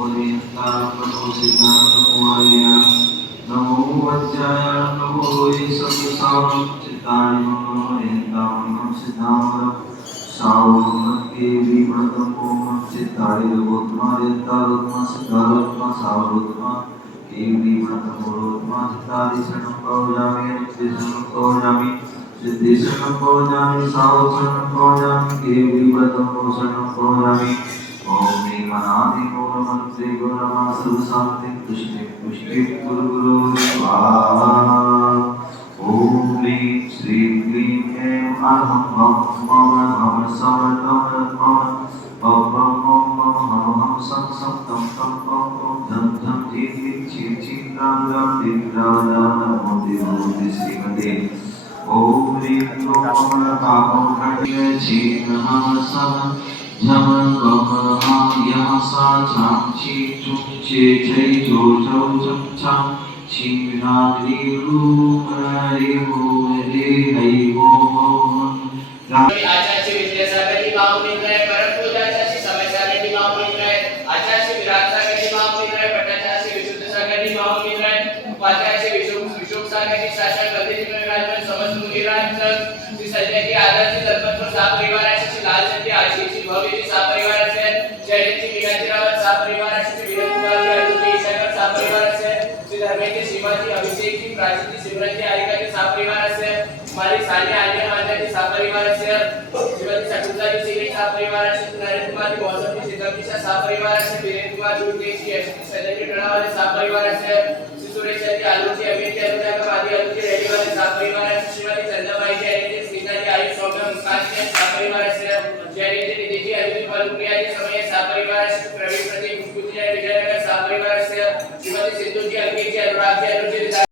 नमो सिद्धाय नमो आर्य नमो वज्राय नमो सत्साम चित्ताय नमो नमो सिद्धाय सावके विमतमो चित्ताय गोत्माय तारुत्मा सिद्धारुत्मा सावरुत्मा के विमतमो रोत्मा चित्ताय शरणं पौजामि शरणं पौजामि सिद्धि शरणं पौजामि साव शरणं पौजामि के विमतमो शरणं पौजामि ओम ह्रीमनादि मूलमंत्रे गुणमा सर्वशांति पुष्टि पुष्टि गुरु गुरु स्वाहा ओम ह्रीं श्रीं क्लीं ऐं अहं मम हम समर्थ मम पम मम मम हम सम सम तम तम पम पम धम धम धी धी छि छि राम राम धी राम राम नमो देवो श्रीमते ओम ह्रीं क्लीं ओम पापं खण्डे छि नमः सम झम गम यह सा छाम छी चुम चे छै जो जो जम छाम छी रात्रि रूप रे हो रे हरि ओम आचार्य विद्यासागर जी भाव मिल रहे परम पूजा आचार्य समय सागर जी भाव मिल रहे आचार्य विराट सागर जी भाव मिल रहे भट्टाचार्य विशुद्ध सागर जी भाव मिल रहे उपाध्याय विशुद्ध सागर जी शासन गद्दी जी में विराजमान समस्त मुनिराज श्री संजय जी आदर्श जी दलपतपुर साह परिवार है श्री लालचंद जी आशीष जी भव्य जी साह परिवार से जयदीप जी मीनाक्षी रावत साह परिवार है श्री वीरेंद्र कुमार जी अर्जुन जी ईशाकर साह परिवार से श्री धर्मेंद्र जी श्रीमती अभिषेक जी प्राची जी सिमरन जी आरिका जी साह परिवार से हमारी सानिया आर्य माता जी साह परिवार से श्रीमती शकुंतला जी सिंह साह परिवार से नरेंद्र कुमार जी मौसम जी सिद्धम जी साह परिवार से वीरेंद्र कुमार जी उदय जी एसटी सजन जी टणा वाले साह परिवार से श्री सुरेश जी आलू जी अमित जी अनुजा का आदि आलू जी रेडी वाले साह परिवार से श्रीमती चंद्रमाई जी आर्य जी स्मिता जी आयुष सौम्य मुस्कान जी साह परिवार से जयदीप जी निधि जी अनिल पलकुरिया जी समय साह परिवार से प्रवीण प्रदीप मुकुंद जी विजयनगर साह परिवार से श्रीमती सिंधु जी अंकित जी अनुराग जी अनुज जी